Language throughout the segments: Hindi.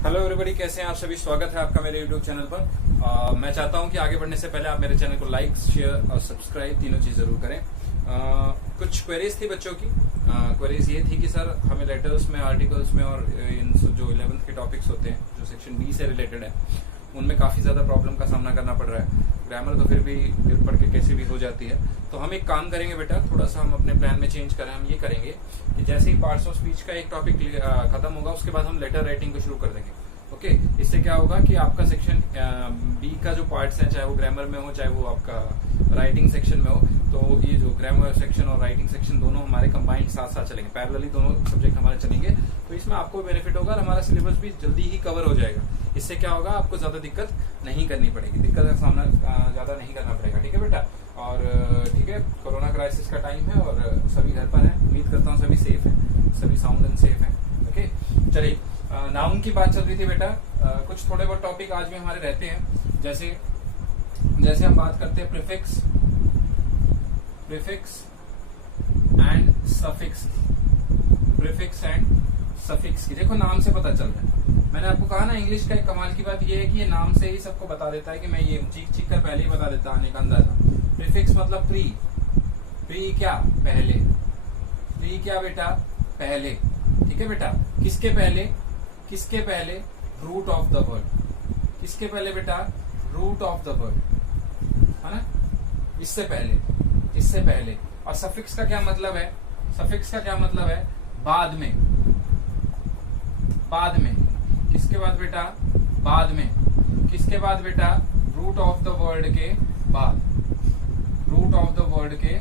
हेलो एवरीबॉडी, कैसे हैं आप सभी। स्वागत है आपका मेरे यूट्यूब चैनल पर। मैं चाहता हूं कि आगे बढ़ने से पहले आप मेरे चैनल को लाइक, शेयर और सब्सक्राइब तीनों चीज जरूर करें। कुछ क्वेरीज थी बच्चों की। क्वेरीज ये थी कि सर हमें लेटर्स में, आर्टिकल्स में और इन जो 11th के टॉपिक्स होते हैं जो सेक्शन बी से रिलेटेड है उनमें काफी ज्यादा प्रॉब्लम का सामना करना पड़ रहा है। ग्रामर तो फिर भी दिल पढ़ के कैसे भी हो जाती है। तो हम एक काम करेंगे बेटा, थोड़ा सा हम अपने प्लान में चेंज करें। हम ये करेंगे कि जैसे ही पार्ट्स ऑफ स्पीच का एक टॉपिक खत्म होगा उसके बाद हम लेटर राइटिंग को शुरू कर देंगे। ओके, इससे क्या होगा कि आपका सेक्शन बी का जो पार्ट्स हैं, चाहे वो ग्रामर में हो चाहे वो आपका राइटिंग सेक्शन में हो, तो ये जो ग्रामर सेक्शन और राइटिंग सेक्शन दोनों हमारे कंबाइंड साथ साथ चलेंगे, पैरेलली दोनों सब्जेक्ट हमारे चलेंगे। तो इसमें आपको बेनिफिट होगा और हमारा सिलेबस भी जल्दी ही कवर हो जाएगा। इससे क्या होगा, आपको ज्यादा दिक्कत नहीं करनी पड़ेगी, दिक्कत का सामना ज्यादा नहीं करना पड़ेगा। ठीक है बेटा, और ठीक है, कोरोना क्राइसिस का टाइम है और सभी घर पर हैं। उम्मीद करता हूँ सभी सेफ हैं, सभी साउंड एंड सेफ हैं। ओके, चलिए, नाउन की बात चल रही थी बेटा। कुछ थोड़े बहुत टॉपिक आज भी हमारे रहते हैं। जैसे हम बात करते हैं prefix and suffix, prefix and suffix की। देखो नाम से पता चल रहा है। मैंने आपको कहा ना, इंग्लिश का एक कमाल की बात यह है कि ये नाम से ही सबको बता देता है कि मैं ये चीख चीख कर पहले ही बता देता आने का अंदाजा। प्रीफिक्स मतलब प्री क्या, पहले। प्री क्या बेटा, पहले। ठीक है बेटा, किसके पहले रूट ऑफ द वर्ड। किसके पहले बेटा, रूट ऑफ द वर्ड, है ना, इससे पहले। और सफिक्स का क्या मतलब है, बाद में। किसके बाद बेटा, बाद में। किसके बाद बेटा, रूट ऑफ द वर्ड के बाद। रूट ऑफ द वर्ड के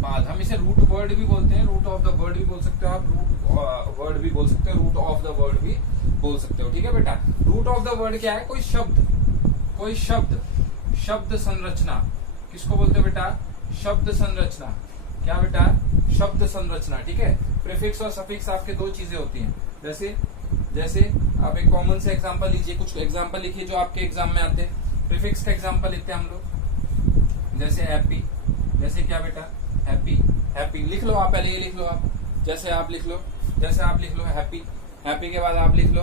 बाद। हम इसे रूट वर्ड भी बोलते हैं, रूट ऑफ द वर्ड भी बोल सकते हो आप, रूट वर्ड भी बोल सकते हो, रूट ऑफ द वर्ड भी बोल सकते हो। ठीक है बेटा, रूट ऑफ द वर्ड क्या है, कोई शब्द संरचना। किसको बोलते हो बेटा, शब्द संरचना। क्या बेटा, शब्द संरचना। ठीक है, प्रीफिक्स और सफिक्स आपके दो चीजें होती हैं। जैसे आप एक कॉमन से एग्जांपल लीजिए, कुछ एग्जांपल लिखिए जो आपके एग्जाम में आते हैं। प्रीफिक्स का एग्जांपल लिखते हैं हम लोग, जैसे हैप्पी। जैसे क्या बेटा, हैप्पी लिख लो आप, पहले ये लिख लो आप। जैसे आप लिख लो हैप्पी के बाद आप लिख लो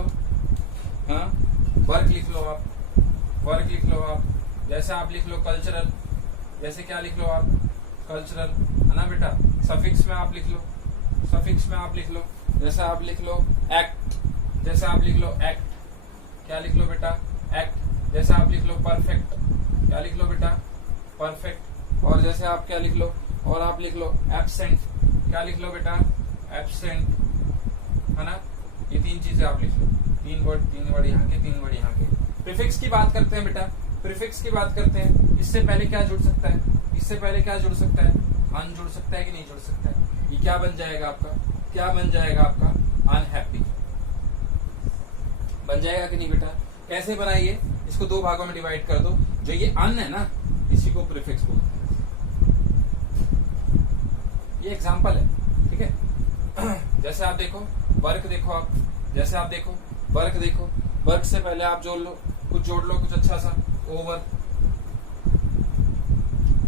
वर्क लिख लो आप। जैसे आप लिख लो कल्चरल। जैसे क्या लिख लो आप, कल्चरल, है ना बेटा। सफिक्स में आप लिख लो, जैसे आप लिख लो एक्ट। जैसे आप लिख लो एक्ट, क्या लिख लो बेटा, एक्ट। जैसे आप लिख लो परफेक्ट, क्या लिख लो बेटा, परफेक्ट। और जैसे आप क्या लिख लो, और आप लिख लो एब्सेंट, क्या लिख लो बेटा, एब्सेंट, है ना। ये तीन चीजें आप लिख लो, तीन वर्ड यहाँ के, तीन वर्ड यहाँ के। प्रीफिक्स की बात करते हैं बेटा, प्रीफिक्स की बात करते हैं। इससे पहले क्या जुड़ सकता है, अन जुड़ सकता है कि नहीं जुड़ सकता है। ये क्या बन जाएगा आपका, अनहैप्पी बन जाएगा कि नहीं बेटा। कैसे बनाइए, इसको दो भागों में डिवाइड कर दो। जो ये अन है ना, इसी को प्रीफिक्स बोलते हैं। ये एग्जांपल है, ठीक है। जैसे आप देखो वर्क, देखो आप, जैसे आप देखो वर्क, वर्क से पहले आप जोड़ लो कुछ अच्छा सा, ओवर।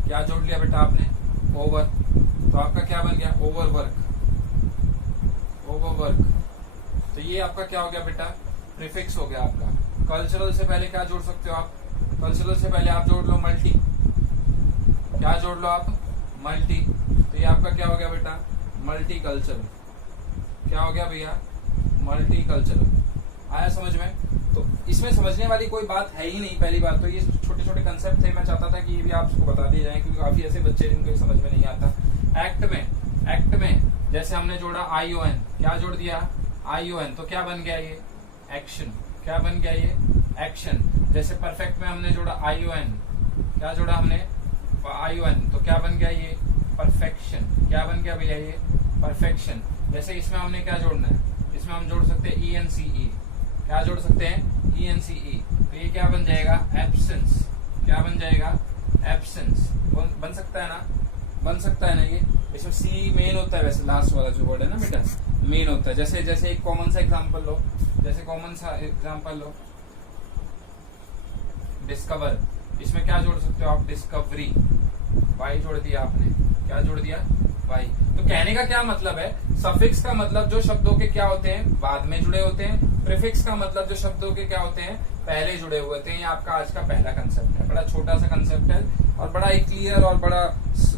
क्या जोड़ लिया बेटा आपने, ओवर। तो आपका क्या बन गया, ओवरवर्क। तो ये आपका क्या हो गया बेटा, प्रीफिक्स हो गया आपका। कल्चरल से पहले क्या जोड़ सकते हो आप, कल्चरल से पहले आप जोड़ लो मल्टी। क्या जोड़ लो आप, मल्टी। तो ये आपका क्या हो गया बेटा, मल्टी कल्चरल। क्या हो गया भैया, मल्टी कल्चरल। आया समझ में। तो इसमें समझने वाली कोई बात है ही नहीं। पहली बात तो ये छोटे छोटे कंसेप्ट थे, मैं चाहता था कि ये भी आपको बता दिए जाए, क्योंकि काफी ऐसे बच्चे जिनको समझ में नहीं आता। एक्ट में जैसे हमने जोड़ा ION, क्या जोड़ दिया, ION, तो क्या बन गया ये, एक्शन। क्या बन गया ये, एक्शन। जैसे परफेक्ट में हमने जोड़ा ION, क्या जोड़ा हमने, ION, तो क्या बन गया ये, परफेक्शन। क्या बन गया भैया ये, परफेक्शन। जैसे इसमें हमने क्या जोड़ना है, इसमें हम जोड़ सकते हैं ENCE। क्या जोड़ सकते हैं, ENCE। तो ये क्या बन जाएगा, एब्सेंस। क्या बन जाएगा, एब्सेंस। बन सकता है ना ये। इसमें C मेन होता है, वैसे लास्ट वाला जो वर्ड है ना बेटा, मेन होता है। जैसे एक कॉमन सा एग्जांपल लो, डिस्कवर। इसमें क्या जोड़ सकते हो आप, डिस्कवरी। Y जोड़ दिया आपने, क्या जोड़ दिया, वाई। तो कहने का क्या मतलब है, सफिक्स का मतलब जो शब्दों के क्या होते हैं, बाद में जुड़े होते हैं। प्रीफिक्स का मतलब जो शब्दों के क्या होते हैं, पहले जुड़े हुए होते हैं। ये आपका आज का पहला कंसेप्ट है, बड़ा छोटा सा कंसेप्ट है और बड़ा ही क्लियर और बड़ा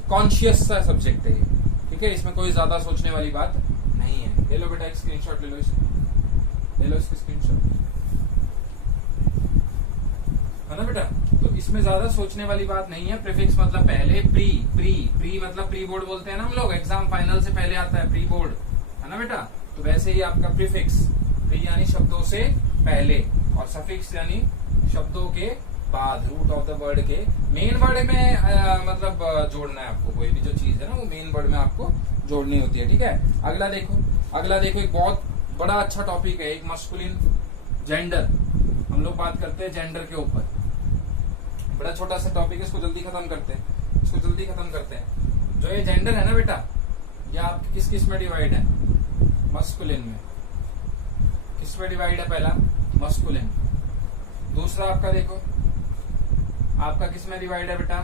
कॉन्शियस सा सब्जेक्ट है ये, ठीक है। इसमें कोई ज्यादा सोचने वाली बात नहीं है। ले लो बेटा एक स्क्रीनशॉट ले लो, ले लो इसकी स्क्रीनशॉट, है ना बेटा। तो इसमें ज्यादा सोचने वाली बात नहीं है। प्रीफिक्स मतलब पहले, प्री प्री प्री मतलब प्री बोर्ड बोलते हैं ना हम लोग, एग्जाम फाइनल से पहले आता है प्री बोर्ड, है ना बेटा। तो वैसे ही आपका प्रीफिक्स, प्री यानी शब्दों से पहले, और सफिक्स यानी शब्दों के बाद, रूट ऑफ द वर्ड के मेन वर्ड में मतलब जोड़ना है आपको। कोई भी जो चीज है ना वो मेन वर्ड में आपको जोड़नी होती है, ठीक है। अगला देखो, अगला देखो, एक बहुत बड़ा अच्छा टॉपिक है, एक मस्कुलिन जेंडर। हम लोग बात करते हैं जेंडर के ऊपर, बड़ा छोटा सा टॉपिक है, इसको जल्दी खत्म करते हैं, इसको जल्दी खत्म करते हैं। जो ये जेंडर है ना बेटा, ये आपके किस किस में डिवाइड है, मस्कुलिन में। किस में डिवाइड है, पहला मस्कुलिन, दूसरा आपका देखो आपका किस में डिवाइड है बेटा,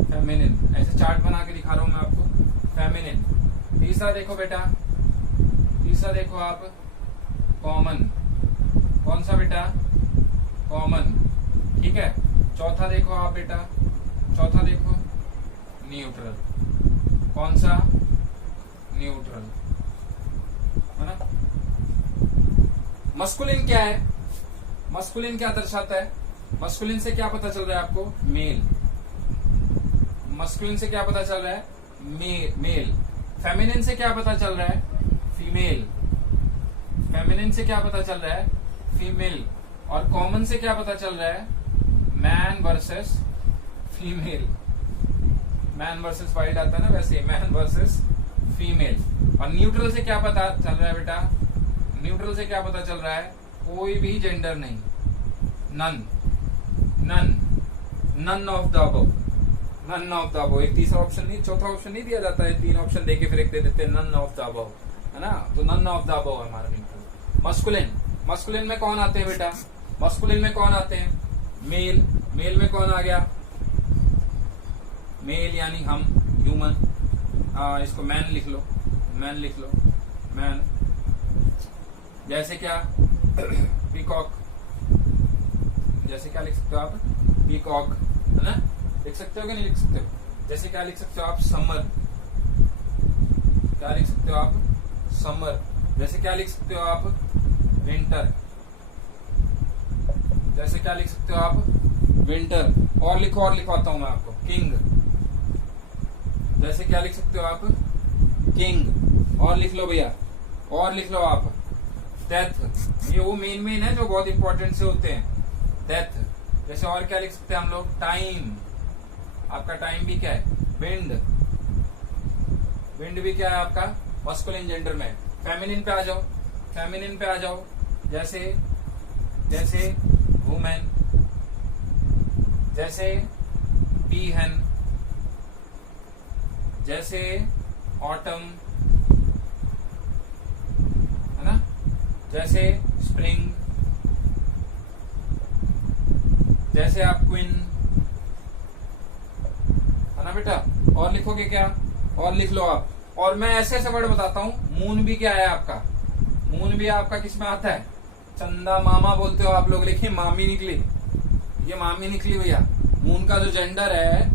फेमिनिन। ऐसे चार्ट बना के दिखा रहा हूं मैं आपको, फेमिनिन। तीसरा देखो बेटा, तीसरा देखो आप कॉमन, कौन सा बेटा, कॉमन, ठीक है। चौथा देखो आप बेटा, चौथा देखो न्यूट्रल, कौन सा, न्यूट्रल, है ना। मस्कुलिन क्या है, मस्कुलिन क्या दर्शाता है, मस्कुलिन से क्या पता चल रहा है आपको, मेल। मस्कुलिन से क्या पता चल रहा है, मेल। फेमिनिन से क्या पता चल रहा है, फीमेल। फेमिनिन से क्या पता चल रहा है, फीमेल। और कॉमन से क्या पता चल रहा है, man versus female. Man versus wild आता है ना, वैसे मैन वर्सेस फीमेल। और न्यूट्रल से क्या पता चल रहा है बेटा, न्यूट्रल से क्या पता चल रहा है, कोई भी जेंडर नहीं, none, none, none of the above, none of the above. एक तीसरा ऑप्शन नहीं, चौथा ऑप्शन नहीं दिया जाता है, तीन ऑप्शन देके फिर एक दे देते हैं, नन ऑफ द अबव, है ना। तो नन ऑफ द अबव है हमारा न्यूट्रल। मस्कुलिन, मस्कुलिन में कौन आते हैं बेटा, मस्कुलिन में कौन आते हैं, मेल। मेल में कौन आ गया, मेल यानी हम, ह्यूमन। इसको मैन लिख लो, मैन लिख लो, मैन। जैसे क्या, पीकॉक, जैसे क्या लिख सकते हो आप, पीकॉक, है ना, लिख सकते हो कि नहीं लिख सकते हो। जैसे क्या लिख सकते हो आप, समर, क्या लिख सकते हो आप, समर। जैसे क्या लिख सकते हो आप, विंटर। जैसे क्या लिख सकते हो आप, विंटर। और लिखो, और लिखवाता हूं मैं आपको, किंग। जैसे क्या लिख सकते हो आप, किंग। और लिख लो भैया, और लिख लो आप, डेथ। ये वो मेन है जो बहुत इंपॉर्टेंट से होते हैं, डेथ। जैसे और क्या लिख सकते हैं हम लोग, टाइम। आपका टाइम भी क्या है, विंड। विंड भी क्या है आपका, मस्कुलिन जेंडर में। फेमिनिन पे आ जाओ, फेमिनिन पे आ जाओ। जैसे, जैसे वुमेन, जैसे पीहन, जैसे ऑटम, है ना, जैसे स्प्रिंग, जैसे आप क्वीन, है ना बेटा। और लिखोगे क्या, और लिख लो आप। और मैं ऐसे ऐसे वर्ड बताता हूं, मून भी क्या है आपका, मून भी आपका किस में आता है, चंदा मामा बोलते हो आप लोग, लेकिन मामी निकली, ये मामी निकली भैया। मून का जो जेंडर है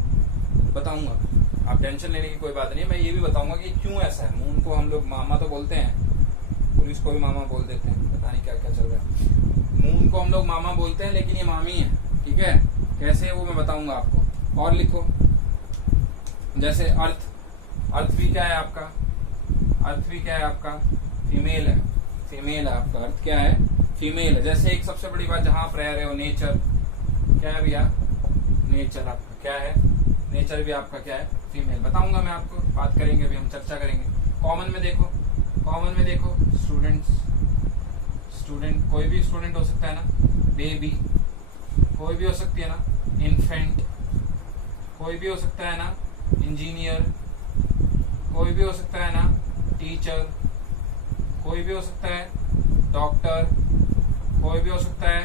बताऊंगा, आप टेंशन लेने की कोई बात नहीं है। मैं ये भी बताऊंगा कि क्यों ऐसा है। मून को हम लोग मामा तो बोलते हैं, पुलिस को भी मामा बोल देते हैं, पता नहीं क्या क्या चल रहा है। मून को हम लोग मामा बोलते हैं, लेकिन ये मामी है, ठीक है। कैसे है वो मैं बताऊंगा आपको। और लिखो, जैसे अर्थ, अर्थ भी क्या है आपका, अर्थ भी क्या है आपका, फीमेल है, फीमेल है आपका अर्थ, क्या है, फीमेल है। जैसे एक सबसे बड़ी बात जहां आप रह रहे हो, नेचर, क्या है भैया, नेचर आपका क्या है, नेचर भी आपका क्या है, फीमेल। बताऊंगा मैं आपको, बात करेंगे अभी हम, चर्चा करेंगे। कॉमन में देखो, कॉमन में देखो, स्टूडेंट्स, स्टूडेंट कोई भी स्टूडेंट हो सकता है ना, बेबी कोई भी हो सकती है ना, इन्फेंट कोई भी हो सकता है ना, इंजीनियर कोई भी हो सकता है ना, टीचर कोई भी हो सकता है, डॉक्टर कोई भी हो सकता है,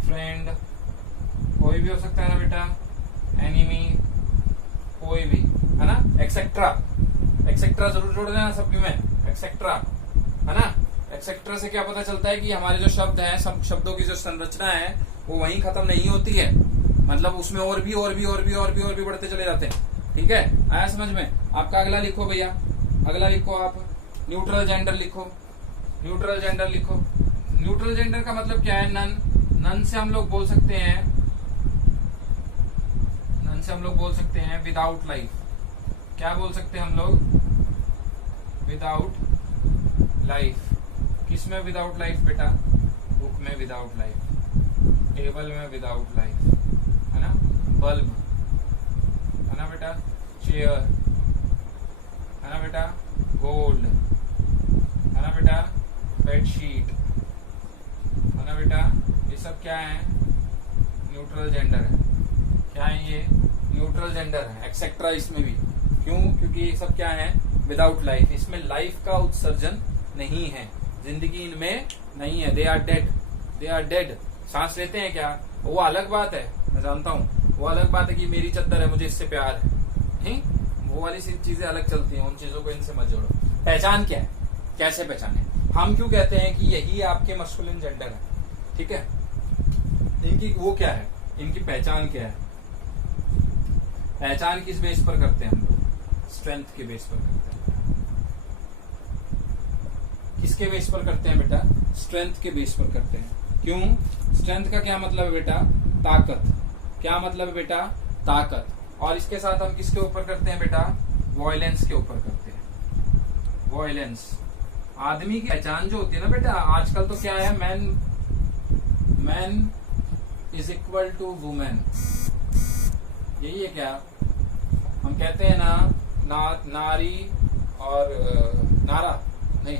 फ्रेंड कोई भी हो सकता है ना बेटा, एनिमी कोई भी, है ना, एक्सेट्रा, एक्सेट्रा जरूर जोड़ देना सभी में, एक्सेट्रा, है ना। एक्सेट्रा से क्या पता चलता है कि हमारे जो शब्द हैं, सब शब्दों की जो संरचना है वो वहीं खत्म नहीं होती है, मतलब उसमें और भी बढ़ते चले जाते हैं। ठीक है, आया समझ में। आपका अगला लिखो भैया, अगला लिखो आप, न्यूट्रल जेंडर लिखो। न्यूट्रल जेंडर लिखो। न्यूट्रल जेंडर का मतलब क्या है? नन। नन से हम लोग बोल सकते हैं, नन से हम लोग बोल सकते हैं विदाउट लाइफ। क्या बोल सकते हैं हम लोग? Without life. किस में विदाउट लाइफ बेटा? बुक में विदाउट लाइफ, टेबल में विदाउट लाइफ, है ना। बल्ब, है ना बेटा। चेयर, है ना बेटा। गोल्ड, है ना बेटा। बेडशीट, है ना बेटा। ये सब क्या है? न्यूट्रल जेंडर है। क्या है ये? न्यूट्रल जेंडर है। एक्सेट्रा इसमें भी, क्यों? क्योंकि ये सब क्या है? Without life. इसमें लाइफ का उत्सर्जन नहीं है, जिंदगी इनमें नहीं है। They are dead, they are dead. सांस लेते हैं क्या? वो अलग बात है, मैं जानता हूँ, वो अलग बात है कि मेरी चद्दर है, मुझे इससे प्यार है, ठीक। वो वाली चीजें अलग चलती हैं, उन चीजों को इनसे मत जोड़ो। पहचान क्या है? कैसे पहचाने? हम क्यों कहते हैं कि यही आपके मस्कुलिन जेंडर है? ठीक है, इनकी वो क्या है, इनकी पहचान क्या है? पहचान किस बेस पर करते हैं हम लोग? स्ट्रेंथ के बेस पर करते हैं। किसके बेस पर करते हैं बेटा? स्ट्रेंथ के बेस पर करते हैं। क्यों? स्ट्रेंथ का क्या मतलब है बेटा? ताकत। क्या मतलब है बेटा? ताकत। और इसके साथ हम किसके ऊपर करते हैं बेटा? वॉयलेंस के ऊपर करते हैं। वॉयलेंस। आदमी की पहचान जो होती है ना बेटा, आजकल तो क्या है, man is equal to women, यही है क्या? हम कहते हैं नारी और नारा नहीं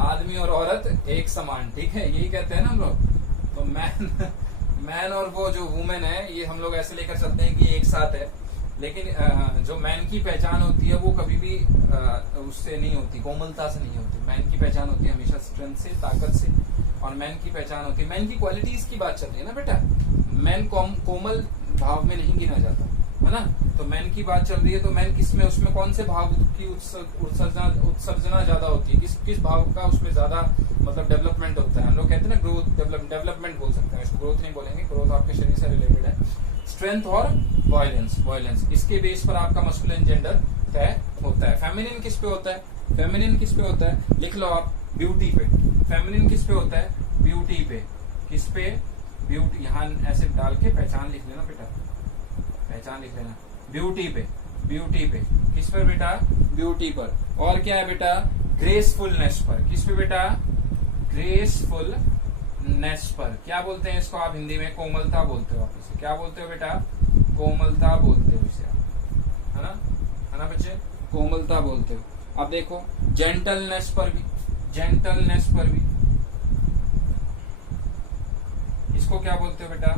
आदमी और औरत एक समान, ठीक है, यही कहते हैं ना हम लोग। तो मैन और वो जो वुमेन है, ये हम लोग ऐसे लेकर चलते हैं कि एक साथ है, लेकिन जो मैन की पहचान होती है वो कभी भी उससे नहीं होती, कोमलता से नहीं होती। मैन की पहचान होती है हमेशा स्ट्रेंथ से, ताकत से। और मैन की पहचान होती है, मैन की क्वालिटीज की बात चल रही है ना बेटा। मैन कोमल भाव में नहीं गिना जाता, है ना। तो मैन की बात चल रही है, तो मैन किसमें, उसमें कौन से भाव की उत्सर्जना ज्यादा होती है? किस भाव का उसमें ज्यादा मतलब डेवलपमेंट होता है? हम लोग कहते हैं ना ग्रोथ, डेवलपमेंट बोल सकते हैं इसको, ग्रोथ नहीं बोलेंगे, ग्रोथ आपके शरीर से रिलेटेड है। स्ट्रेंथ और वायलेंस, इसके बेस पर आपका मस्कुलिन जेंडर तय होता है। फेमिनिन किस पे होता है? फेमिनिन किस पे होता है? लिख लो आप, ब्यूटी पे। फेमिनिन किस पे होता है? ब्यूटी पे। किस पे? ब्यूटी। यहाँ ऐसे डाल के पहचान लिख लेना बेटा, पहचान लिख लेना। ब्यूटी पे, ब्यूटी पे। किस पर बेटा? ब्यूटी पर। और क्या है बेटा? ग्रेसफुलनेस पर। किस पे बेटा? ग्रेसफुलनेस पर। क्या बोलते हैं इसको आप हिंदी में? कोमलता बोलते हो आप इसे। क्या बोलते हो बेटा? कोमलता बोलते हो इसे आप, है ना बच्चे? कोमलता बोलते हो। अब देखो जेंटलनेस पर भी, जेंटलनेस पर भी इसको क्या बोलते हो बेटा?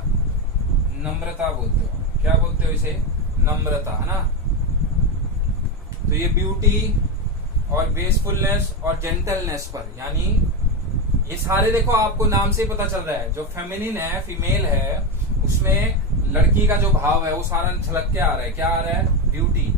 नम्रता बोलते हो। क्या बोलते हो इसे? नम्रता, है ना। तो ये ब्यूटी और ग्रेसफुलनेस और जेंटलनेस पर, यानी ये सारे देखो आपको नाम से ही पता चल रहा है। जो फेमिनिन है, फीमेल है, उसमें लड़की का जो भाव है वो सारा झलक के आ रहा है। क्या आ रहा है? ब्यूटी।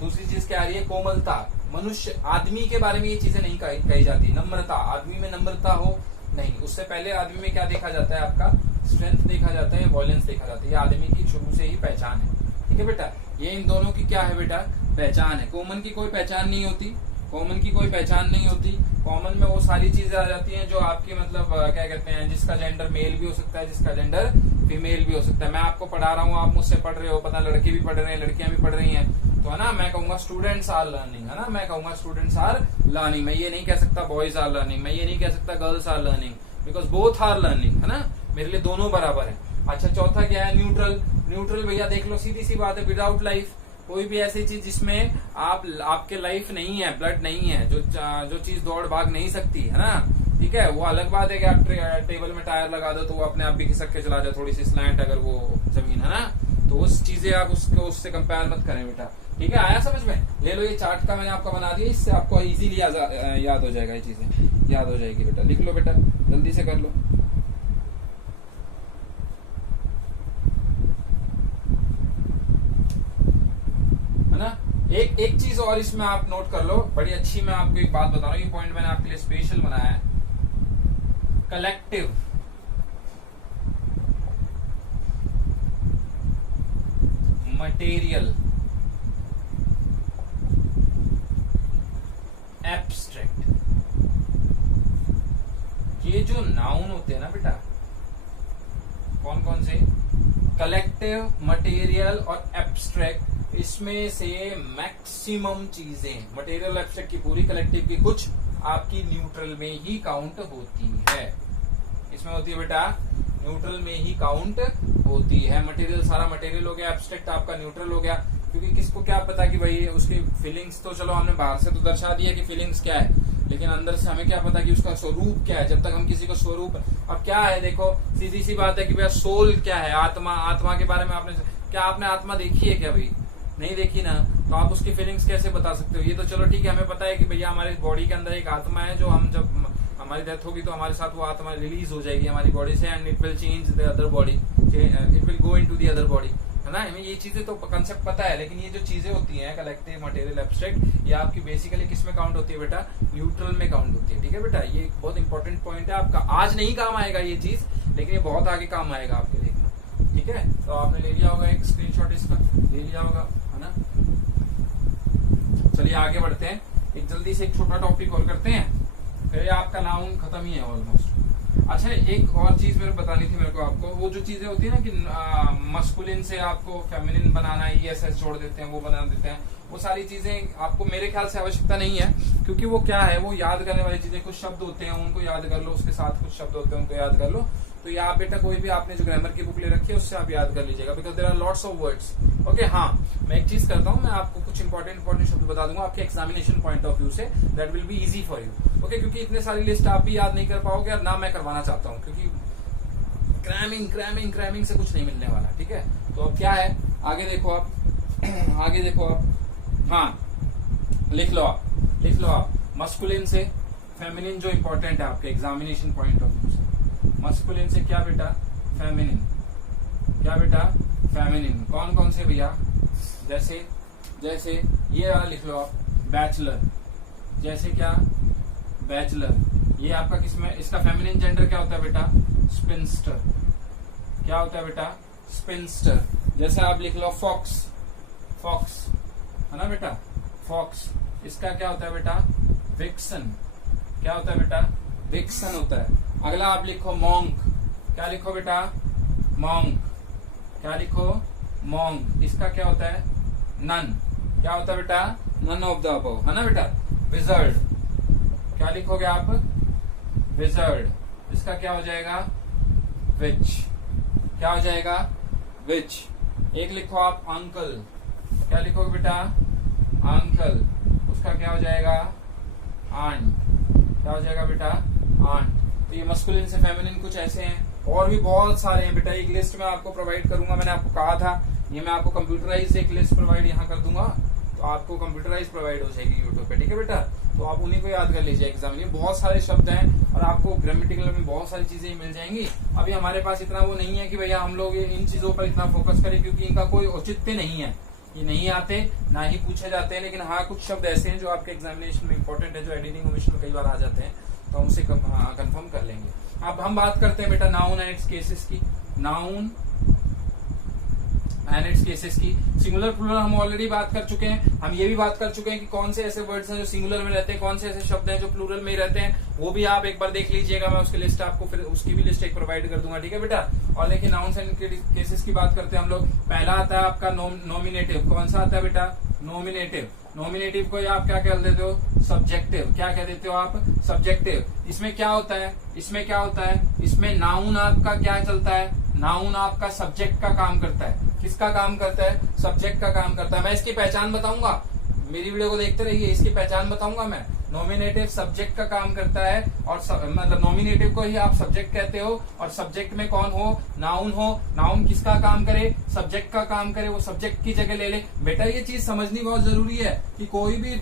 दूसरी चीज क्या आ रही है? कोमलता। मनुष्य, आदमी के बारे में ये चीजें नहीं कही जाती। नम्रता, आदमी में नम्रता हो नहीं। उससे पहले आदमी में क्या देखा जाता है? आपका स्ट्रेंथ देखा जाता है, वॉयलेंस देखा जाता है। ये आदमी की शुरू से ही पहचान है, ठीक है बेटा। ये इन दोनों की क्या है बेटा? पहचान है। कॉमन की कोई पहचान नहीं होती, कॉमन की कोई पहचान नहीं होती। कॉमन में वो सारी चीजें आ जाती हैं जो आपकी मतलब क्या कहते हैं, जिसका जेंडर मेल भी हो सकता है, जिसका जेंडर फीमेल भी हो सकता है। मैं आपको पढ़ा रहा हूँ, आप मुझसे पढ़ रहे हो, पता लड़के भी पढ़ रहे हैं, लड़कियां भी पढ़ रही हैं, तो है ना, मैं कहूंगा स्टूडेंट्स आर लर्निंग, है ना, मैं कहूंगा स्टूडेंट्स आर लर्निंग। मैं ये नहीं कह सकता बॉयज आर लर्निंग, मैं ये नहीं कह सकता girls are learning, because both are learning, है ना। मेरे लिए दोनों बराबर है। अच्छा, चौथा क्या है? न्यूट्रल। न्यूट्रल भैया देख लो, सीधी सी बात है, विदाउट लाइफ। कोई भी ऐसी चीज जिसमें आपके लाइफ नहीं है, ब्लड नहीं है, जो चीज दौड़ भाग नहीं सकती, है ना, ठीक है। वो अलग बात है कि आप टेबल में टायर लगा दो तो वो अपने आप भी खिसक के चला जाए, थोड़ी सी स्लैंट अगर वो जमीन है ना, तो उस चीजें आप उससे कंपेयर मत करें बेटा, ठीक है। आया समझ में? ले लो, ये चार्ट का मैंने आपको बना दिया, इससे आपको इजीली याद हो जाएगा, ये चीजें याद हो जाएगी बेटा। लिख लो बेटा, जल्दी से कर लो। है ना। एक चीज और इसमें आप नोट कर लो, बड़ी अच्छी। मैं आपको एक बात बता रहा हूँ, ये पॉइंट मैंने आपके लिए स्पेशल बनाया है। कलेक्टिव मटेरियल एब्स्ट्रैक्ट, ये जो नाउन होते हैं ना बेटा, कौन कौन से, कलेक्टिव, मटेरियल और एब्स्ट्रैक्ट, इसमें से मैक्सिमम चीजें, मटेरियल एब्स्ट्रैक्ट की पूरी, कलेक्टिव की कुछ, आपकी न्यूट्रल में ही काउंट होती है। इसमें होती है बेटा, न्यूट्रल में ही काउंट होती है। मटेरियल सारा मटेरियल हो गया, एब्स्ट्रैक्ट आपका न्यूट्रल हो गया। क्योंकि किसको क्या पता कि भाई उसकी फीलिंग्स, तो चलो हमने बाहर से तो दर्शा दिया कि फीलिंग्स क्या है, लेकिन अंदर से हमें क्या पता कि उसका स्वरूप क्या है। जब तक हम किसी को स्वरूप, अब क्या है देखो, सीधी सी बात है कि भैया सोल क्या है, आत्मा, आत्मा के बारे में आपने आत्मा देखी है क्या भाई? नहीं देखी ना, तो आप उसकी फीलिंग्स कैसे बता सकते हो? ये तो चलो ठीक है, हमें पता है कि भैया हमारे बॉडी के अंदर एक आत्मा है, जो हम जब हमारी डेथ होगी तो हमारे साथ वो आत्मा रिलीज हो जाएगी हमारी बॉडी से, and it will change the other body, it will go into the other body, है ना। हमें ये चीजें तो कंसेप्ट पता है, लेकिन ये जो चीजें होती हैं कलेक्टिव, मटेरियल, एब्स्ट्रैक्ट, ये आपकी बेसिकली किस में काउंट होती है बेटा? न्यूट्रल में काउंट होती है। ठीक है बेटा, ये एक बहुत इंपॉर्टेंट पॉइंट है आपका। आज नहीं काम आएगा ये चीज, लेकिन ये बहुत आगे काम आएगा आपके, देखना। ठीक है, तो आपने ले लिया होगा एक स्क्रीनशॉट, इसका ले लिया होगा, है ना। चलिए आगे बढ़ते हैं, एक जल्दी से एक छोटा टॉपिक और करते हैं, फिर आपका नाउन खत्म ही है ऑलमोस्ट। अच्छा, एक और चीज मेरे बतानी थी मेरे को आपको, वो जो चीजें होती है ना कि मस्कुलिन से आपको फेमिनिन बनाना, ESS जोड़ देते हैं, वो बना देते हैं, वो सारी चीजें आपको मेरे ख्याल से आवश्यकता नहीं है। क्योंकि वो क्या है, वो याद करने वाली चीजें, कुछ शब्द होते हैं उनको याद कर लो, उसके साथ कुछ शब्द होते हैं उनको याद कर लो। तो ये आप बेटा कोई भी आपने जो ग्रामर की बुक ले रखी है उससे आप याद कर लीजिएगा, because there are lots of words. Okay, हाँ, मैं एक चीज करता हूँ, मैं आपको कुछ इंपॉर्टेंट शब्द बता दूंगा आपके एग्जामिनेशन पॉइंट ऑफ व्यू से, that will be easy for you. Okay, क्योंकि इतने सारी लिस्ट आप भी याद नहीं कर पाओगे और ना मैं करवाना चाहता हूँ, क्योंकि क्रैमिंग से कुछ नहीं मिलने वाला। ठीक है, तो अब क्या है, आगे देखो आप, हाँ, लिख लो आप मस्कुलिन से फेमिनिन, जो इंपॉर्टेंट है आपके एग्जामिनेशन पॉइंट ऑफ व्यू से। मस्कुलिन से क्या बेटा? फेमिनिन। क्या बेटा? फेमिनिन। कौन कौन से भैया? जैसे ये वाला लिख लो आप, बैचलर। जैसे क्या? बैचलर। ये आपका किसमें, इसका फेमिनिन जेंडर क्या होता है बेटा? स्पिंस्टर। क्या होता है बेटा? स्पिंस्टर। जैसे आप लिख लो फॉक्स, है ना बेटा, फॉक्स। इसका क्या होता है बेटा? विक्सन। क्या होता है बेटा? विक्सन होता है। अगला आप लिखो मॉन्क। क्या लिखो बेटा? मॉन्क। क्या लिखो? मॉन्क। इसका क्या होता है? नन। क्या होता है बेटा? नन ऑफ द अबव, है ना बेटा। विजर्ड। क्या लिखोगे आप? विजर्ड। इसका क्या हो जाएगा? विच। क्या हो जाएगा? विच। एक लिखो आप अंकल। क्या लिखोगे बेटा? अंकल। उसका क्या हो जाएगा? आंट। क्या हो जाएगा बेटा? आंट। तो ये मस्कुलिन से फेमिनिन कुछ ऐसे हैं, और भी बहुत सारे हैं बेटा। एक लिस्ट में आपको प्रोवाइड करूंगा, मैंने आपको कहा था, ये मैं आपको कंप्यूटराइज एक लिस्ट प्रोवाइड यहाँ कर दूंगा, तो आपको कंप्यूटराइज प्रोवाइड हो जाएगी यूट्यूब पे। ठीक है बेटा, तो आप उन्हीं को याद कर लीजिए एग्जाम में। बहुत सारे शब्द हैं और आपको ग्रामेटिकल में बहुत सारी चीजें मिल जाएंगी। अभी हमारे पास इतना वो नहीं है कि भैया हम लोग इन चीजों पर इतना फोकस करें, क्योंकि इनका कोई औचित्य नहीं है, ये नहीं आते, ना ही पूछे जाते हैं। लेकिन हाँ, कुछ शब्द ऐसे हैं जो आपके एग्जामिनेशन में इंपॉर्टेंट है, जो एडिटिंग ओमिशन में कई बार आ जाते हैं, तो हम उसे कंफर्म कर लेंगे। अब हम बात करते हैं बेटा नाउन एंड इट्स केसेस की। नाउन एंड इट्स केसेस की। सिंगुलर प्लूरल हम ऑलरेडी बात कर चुके हैं। हम ये भी बात कर चुके हैं कि कौन से ऐसे वर्ड्स हैं जो सिंगुलर में रहते हैं, कौन से ऐसे शब्द हैं जो प्लूरल में ही रहते हैं, वो भी आप एक बार देख लीजिएगा। मैं उसकी लिस्ट आपको फिर उसकी भी लिस्ट एक प्रोवाइड कर दूंगा। ठीक है बेटा, और लेकिन नाउन्स एंड केसेस की बात करते हैं हम लोग। पहला आता है आपका नॉमिनेटिव। कौन सा आता है बेटा? नॉमिनेटिव। नॉमिनेटिव को आप क्या कह देते हो? सब्जेक्टिव। क्या कह देते हो आप? सब्जेक्टिव। इसमें क्या होता है? इसमें नाउन आपका क्या चलता है? नाउन आपका सब्जेक्ट का काम करता है। किसका काम करता है? सब्जेक्ट का काम करता है। मैं इसकी पहचान बताऊंगा, मेरी वीडियो को देखते रहिए, इसकी पहचान बताऊंगा मैं। नॉमिनेटिव सब्जेक्ट का काम करता है, और मतलब नॉमिनेटिव को ही आप सब्जेक्ट कहते हो, और सब्जेक्ट में कौन हो? नाउन हो। नाउन किसका काम करे? सब्जेक्ट का काम करे, वो सब्जेक्ट की जगह ले ले। बेटा ये चीज समझनी बहुत जरूरी है कि कोई भी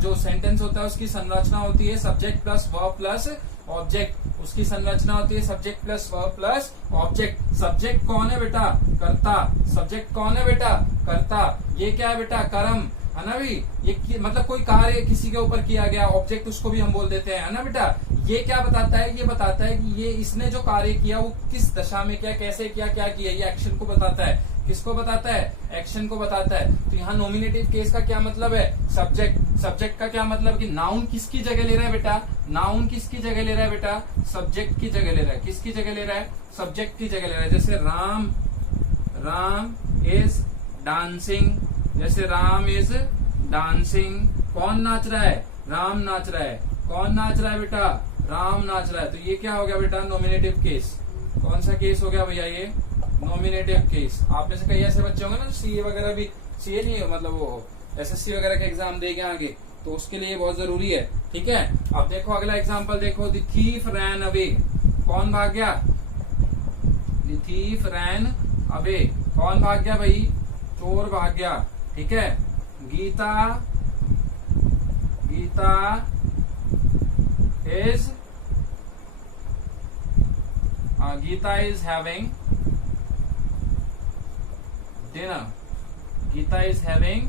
जो सेंटेंस होता है उसकी संरचना होती है subject plus verb plus object. उसकी संरचना होती है subject plus verb plus object. Subject कौन है बेटा? कर्ता। सब्जेक्ट कौन है बेटा? कर्ता। ये क्या है बेटा? कर्म। है ना भी, ये मतलब कोई कार्य किसी के ऊपर किया गया, ऑब्जेक्ट उसको भी हम बोल देते हैं, है ना बेटा। ये क्या बताता है, ये बताता है कि ये इसने जो कार्य किया वो किस दशा में किया, कैसे किया, क्या किया, ये एक्शन को बताता है। किसको बताता है? एक्शन को बताता है। तो यहाँ नॉमिनेटिव केस का क्या मतलब है? सब्जेक्ट। सब्जेक्ट का क्या मतलब कि नाउन किसकी जगह ले रहा है बेटा? नाउन किसकी जगह ले रहा है बेटा? सब्जेक्ट की जगह ले रहा है। किसकी जगह ले रहा है? सब्जेक्ट की जगह ले रहा है। जैसे राम इज डांसिंग, जैसे राम इज डांसिंग। कौन नाच रहा है? राम नाच रहा है। कौन नाच रहा है बेटा? राम नाच रहा है। तो ये क्या हो गया बेटा? Nominative case. कौन सा केस हो गया भैया? ये नॉमिनेटिव केस। आप में से कई ऐसे बच्चे होंगे ना, सीए वगैरह भी, सीए नहीं है मतलब वो एसएससी वगैरह के एग्जाम देंगे आगे, तो उसके लिए बहुत जरूरी है। ठीक है, अब देखो अगला एग्जांपल देखो, द थीफ रैन अवे। कौन भाग गया? The thief ran away. कौन भाग गया भाई? चोर भाग गया। ठीक है, Gita is having dinner. Gita is having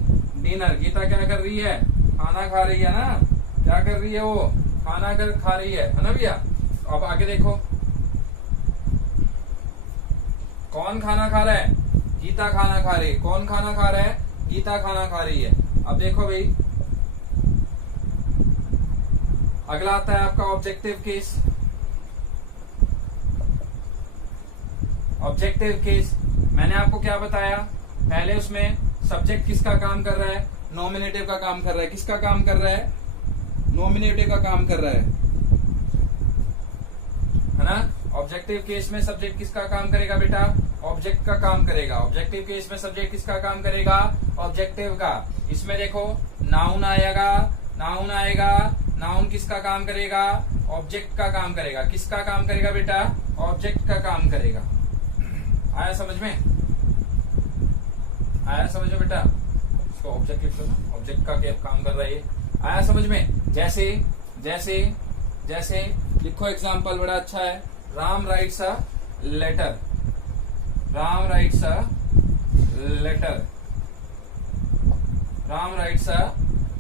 dinner. Gita क्या कर रही है? खाना खा रही है ना। क्या कर रही है वो? खाना खा रही है ना भैया। अब आगे देखो, कौन खाना खा रहा है? गीता खाना खा रही है। कौन खाना खा रहा है? गीता खाना खा रही है। अब देखो भाई, अगला आता है आपका ऑब्जेक्टिव केस। ऑब्जेक्टिव केस मैंने आपको क्या बताया? पहले उसमें सब्जेक्ट किसका काम कर रहा है? नॉमिनेटिव का काम कर रहा है। किसका काम कर रहा है? नॉमिनेटिव का काम कर रहा है ना। ऑब्जेक्टिव केस में सब्जेक्ट किसका काम करेगा बेटा? ऑब्जेक्ट का काम करेगा। ऑब्जेक्टिव केस में सब्जेक्ट किसका काम करेगा? ऑब्जेक्टिव का। इसमें देखो नाउन आएगा, नाउन आएगा। नाउन किसका काम करेगा? ऑब्जेक्ट का काम करेगा। किसका काम करेगा बेटा? ऑब्जेक्ट का काम करेगा। आया समझ में? आया समझ में बेटा? इसको ऑब्जेक्ट लिख लो ना, ऑब्जेक्ट का क्या काम कर रहा है ये। आया समझ में? जैसे जैसे जैसे लिखो एग्जांपल, बड़ा अच्छा है। Ram writes a letter. Ram writes a letter. Ram writes a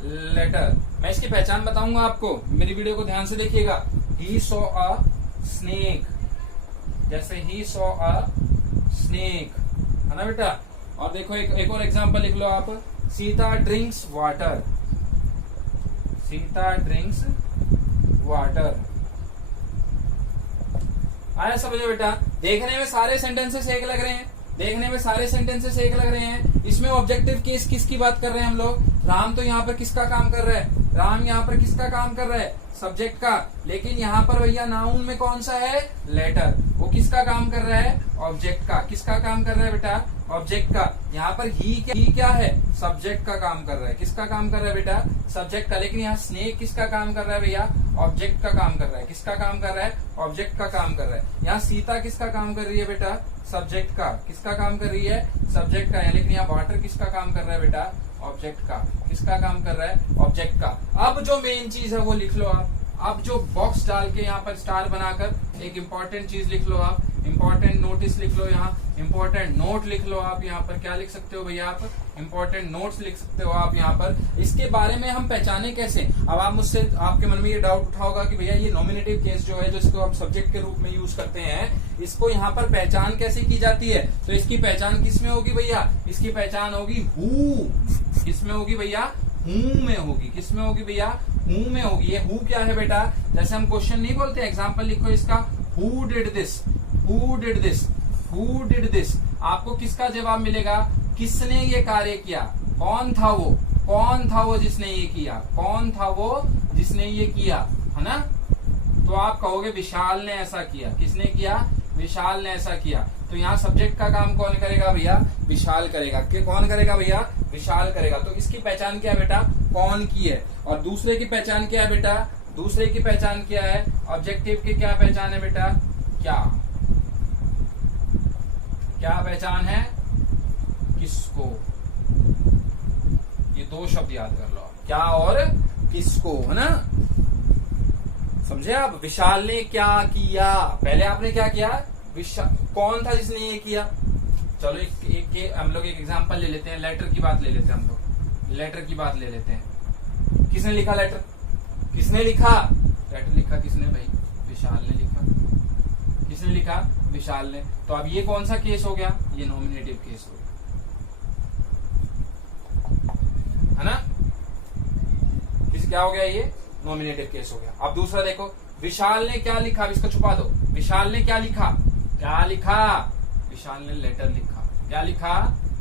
letter. मैं इसकी पहचान बताऊंगा आपको, मेरी वीडियो को ध्यान से देखिएगा। He saw a snake. जैसे ही सॉ अ स्नेक, है ना बेटा। और देखो एक और एग्जांपल लिख लो आप। Sita drinks water. Sita drinks water. आया समझ में बेटा? देखने में सारे सेंटेंसेस एक लग रहे हैं, देखने में सारे सेंटेंसेस एक लग रहे हैं। इसमें ऑब्जेक्टिव केस किसकी बात कर रहे हैं हम लोग? राम तो यहाँ पर किसका काम कर रहा है? राम यहाँ पर किसका काम कर रहा है? सब्जेक्ट का। लेकिन यहाँ पर भैया नाउन में कौन सा है? लेटर। वो किसका काम कर रहा है? ऑब्जेक्ट का। किसका काम कर रहा है बेटा? ऑब्जेक्ट का। यहाँ पर ही क्या है? सब्जेक्ट का काम कर रहा है। किसका काम कर रहा है बेटा? सब्जेक्ट का। लेकिन यहाँ स्नेक किसका काम कर रहा है भैया? ऑब्जेक्ट का काम कर रहा है। किसका काम कर रहा है? ऑब्जेक्ट का काम कर रहा है। यहाँ सीता किसका काम कर रही है बेटा? सब्जेक्ट का। किसका काम कर रही है? सब्जेक्ट का। लेकिन यहाँ वाटर किसका काम कर रहा है बेटा? ऑब्जेक्ट का। किसका काम कर रहा है? ऑब्जेक्ट का। अब जो मेन चीज है वो लिख लो आप। अब जो बॉक्स डाल के यहाँ पर स्टार बनाकर एक इम्पोर्टेंट चीज लिख लो आप। इम्पोर्टेंट नोटिस लिख लो, यहाँ इम्पोर्टेंट नोट लिख लो आप। यहाँ पर क्या लिख सकते हो भैया आप? इम्पोर्टेंट नोट्स लिख सकते हो आप यहाँ पर। इसके बारे में हम पहचाने कैसे? अब आप मुझसे, आपके मन में ये डाउट उठा होगा कि भैया ये नॉमिनेटिव केस जो है, जो इसको हम सब्जेक्ट के रूप में यूज करते हैं, इसको यहाँ पर पहचान कैसे की जाती है? तो इसकी पहचान किसमें होगी भैया? इसकी पहचान होगी हु। किसमें होगी भैया? हु में होगी। किसमें होगी भैया? हु में होगी। ये हु क्या है बेटा? जैसे हम क्वेश्चन नहीं बोलते, एग्जाम्पल लिखो इसका, who did this, who did this, who did this. आपको किसका जवाब मिलेगा? किसने ये कार्य किया? कौन था वो? कौन था वो जिसने ये किया? कौन था वो जिसने ये किया? है ना। तो आप कहोगे विशाल ने ऐसा किया। किसने किया? विशाल ने ऐसा किया। तो यहाँ सब्जेक्ट का काम कौन करेगा भैया? विशाल करेगा। कौन करेगा भैया? विशाल करेगा। तो इसकी पहचान क्या है बेटा? कौन की है। और दूसरे की पहचान क्या है बेटा? दूसरे की पहचान क्या है? ऑब्जेक्टिव की क्या पहचान है बेटा? क्या क्या पहचान है? किसको। ये दो शब्द याद कर लो, क्या और किसको, है ना। समझे आप? विशाल ने क्या किया। पहले आपने क्या किया? कौन था जिसने ये किया? चलो एक हम लोग एक एग्जांपल ले लेते हैं, लेटर की बात ले लेते हैं हम लोग। लेटर की बात ले लेते हैं। किसने लिखा लेटर? किसने लिखा लेटर? लिखा किसने भाई? विशाल ने लिखा। किसने लिखा? विशाल ने। तो अब ये कौन सा केस हो गया? ये नॉमिनेटिव केस हो गया, है ना? क्या हो गया? ये नॉमिनेटिव केस हो गया। अब दूसरा देखो, विशाल ने क्या लिखा? अब इसको छुपा दो। विशाल ने क्या लिखा? क्या लिखा? विशाल ने लेटर लिखा। क्या लिखा?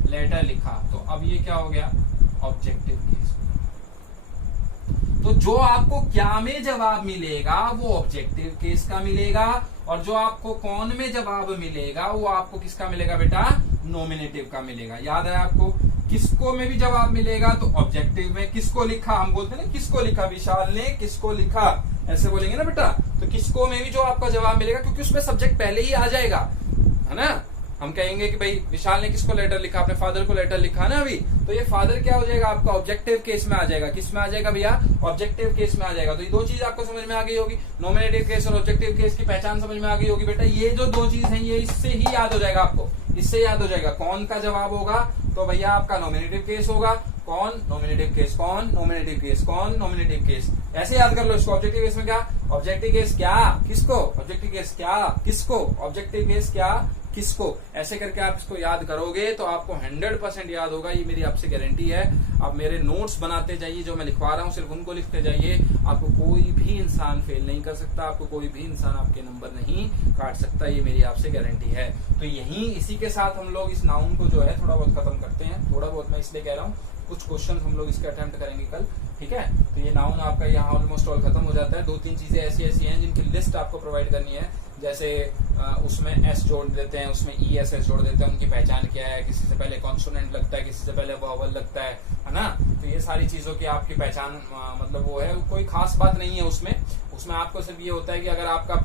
लेटर लिखा। तो अब ये क्या हो गया? Objective case. तो जो आपको क्या में जवाब मिलेगा वो ऑब्जेक्टिव केस का मिलेगा, और जो आपको कौन में जवाब मिलेगा वो आपको किसका मिलेगा बेटा? नॉमिनेटिव का मिलेगा। याद है आपको? किसको में भी जवाब मिलेगा तो ऑब्जेक्टिव में। किसको लिखा? हम बोलते हैं ना किसको लिखा? विशाल ने किसको लिखा, ऐसे बोलेंगे ना बेटा। तो किसको में भी जो आपका जवाब मिलेगा, क्योंकि उसमें सब्जेक्ट पहले ही आ जाएगा, है ना। हम कहेंगे कि भाई विशाल ने किसको लेटर लिखा? अपने फादर को लेटर लिखा ना अभी, तो ये फादर क्या हो जाएगा आपका? ऑब्जेक्टिव केस में आ जाएगा। किस में आ जाएगा भैया? ऑब्जेक्टिव केस में आ जाएगा। तो ये दो चीज आपको समझ में आ गई होगी, नॉमिनेटिव केस और ऑब्जेक्टिव केस की पहचान समझ में आ गई होगी बेटा। ये जो दो चीज है ये इससे ही याद हो जाएगा आपको, इससे याद हो जाएगा कौन का जवाब होगा। तो भैया आपका नॉमिनेटिव केस होगा। कौन? Nominative case. कौन? Nominative case. कौन? Nominative case. ऐसे याद कर लो इसको। ऑब्जेक्टिव केस में क्या? ऑब्जेक्टिव केस क्या? किसको? ऑब्जेक्टिव केस क्या? किसको? ऑब्जेक्टिव केस क्या? किसको? ऐसे करके आप इसको याद करोगे तो आपको 100% याद होगा, ये मेरी आपसे गारंटी है। आप मेरे नोट्स बनाते जाइए, जो मैं लिखवा रहा हूँ सिर्फ उनको लिखते जाइए। आपको कोई भी इंसान फेल नहीं कर सकता, आपको कोई भी इंसान आपके नंबर नहीं काट सकता, ये मेरी आपसे गारंटी है। तो यही इसी के साथ हम लोग इस नाउन को जो है थोड़ा बहुत खत्म करते हैं। थोड़ा बहुत मैं इसलिए कह रहा हूँ, कुछ क्वेश्चन हम लोग इसके अटेम्प्ट करेंगे कल, ठीक है। तो ये नाउन आपका यहाँ ऑलमोस्ट ऑल खत्म हो जाता है। 2-3 चीजें ऐसी ऐसी हैं जिनकी लिस्ट आपको प्रोवाइड करनी है, जैसे उसमें एस जोड़ देते हैं, उसमें ESS जोड़ देते हैं, उनकी पहचान क्या है, किसी से पहले कॉन्सोनेंट लगता है, किसी से पहले वॉवल लगता है ना। तो ये सारी चीजों की आपकी पहचान मतलब वो है, कोई खास बात नहीं है उसमें। उसमें आपको सिर्फ ये होता है कि अगर आपका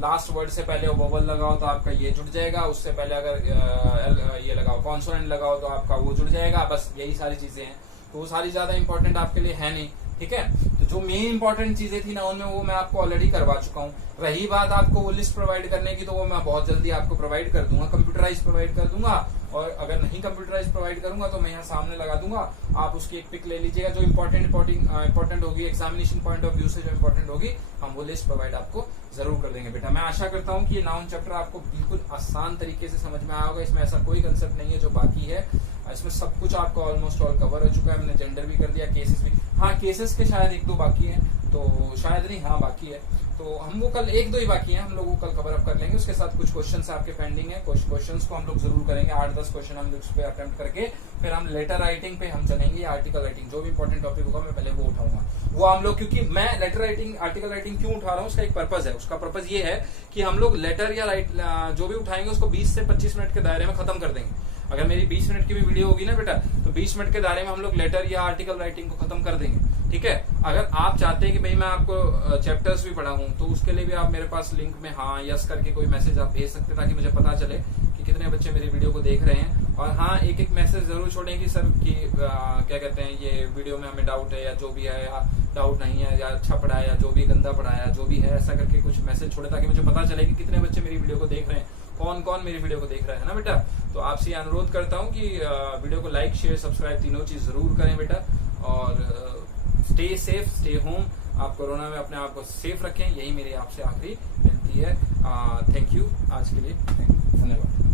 लास्ट वर्ड से पहले वॉवल लगाओ तो आपका ये जुड़ जाएगा, उससे पहले अगर ये लगाओ कॉन्सोनेंट लगाओ तो आपका वो जुड़ जाएगा, बस यही सारी चीजें हैं। तो वो सारी ज्यादा इंपॉर्टेंट आपके लिए है नहीं, ठीक है। तो जो मेन इंपॉर्टेंट चीजें थी ना उनमें वो मैं आपको ऑलरेडी करवा चुका हूँ। रही बात आपको वो लिस्ट प्रोवाइड करने की, तो वो मैं बहुत जल्दी आपको प्रोवाइड कर दूंगा, कंप्यूटराइज प्रोवाइड कर दूंगा। और अगर नहीं कंप्यूटराइज प्रोवाइड करूंगा तो मैं यहाँ सामने लगा दूंगा, आप उसकी एक पिक ले लीजिएगा। जो इंपॉर्टेंट होगी, एग्जामिनेशन पॉइंट ऑफ व्यू से जो इंपॉर्टेंट होगी, हम वो लिस्ट प्रोवाइड आपको जरूर कर देंगे बेटा। मैं आशा करता हूँ कि ये नाउन चैप्टर आपको बिल्कुल आसान तरीके से समझ में आया होगा। इसमें ऐसा कोई कंसेप्ट नहीं है जो बाकी है, इसमें सब कुछ आपको ऑलमोस्ट ऑल कवर हो चुका है। मैंने जेंडर भी कर दिया, केसेस भी, हाँ केसेस के शायद 1-2 बाकी हैं, तो शायद नहीं, हाँ बाकी है। तो हम वो कल 1-2 ही बाकी हैं, हम लोग वो कल कवर अप कर लेंगे। उसके साथ कुछ क्वेश्चंस आपके पेंडिंग है, कुछ क्वेश्चंस को हम लोग जरूर करेंगे। 8-10 क्वेश्चन हम लोग उस पर अटेम्प्ट करके फिर हम लेटर राइटिंग पे हम चलेंगे। आर्टिकल राइटिंग जो भी इंपॉर्टेंट टॉपिक होगा मैं पहले वो उठाऊंगा, वो हम लोग, क्योंकि मैं लेटर राइटिंग आर्टिकल राइटिंग क्यों उठा रहा हूँ उसका एक पर्पज है। उसका पर्पज ये है कि हम लोग लेटर या जो भी उठाएंगे उसको 20 से 25 मिनट के दायरे में खत्म कर देंगे। अगर मेरी 20 मिनट की भी वीडियो होगी ना बेटा, तो 20 मिनट के दायरे में हम लोग लेटर या आर्टिकल राइटिंग को खत्म कर देंगे, ठीक है। अगर आप चाहते हैं कि भाई मैं आपको चैप्टर्स भी पढ़ाऊं, तो उसके लिए भी आप मेरे पास लिंक में हाँ यस करके कोई मैसेज आप भेज सकते हैं, ताकि मुझे पता चले कि कितने बच्चे मेरी वीडियो को देख रहे हैं। और हाँ एक मैसेज जरूर छोड़ें कि सर की क्या कहते हैं, ये वीडियो में हमें डाउट है, या जो भी है, या डाउट नहीं है, या अच्छा पढ़ाया, या जो भी गंदा पढ़ाया, जो भी है, ऐसा करके कुछ मैसेज छोड़े, ताकि मुझे पता चले कि कितने बच्चे मेरी वीडियो को देख रहे हैं, कौन कौन मेरी वीडियो को देख रहा है ना बेटा। तो आपसे अनुरोध करता हूँ कि वीडियो को लाइक शेयर सब्सक्राइब तीनों चीज जरूर करें बेटा। और स्टे सेफ, स्टे होम, आप कोरोना में अपने आप को सेफ रखें, यही मेरी आपसे आखिरी विनती है। थैंक यू आज के लिए, धन्यवाद।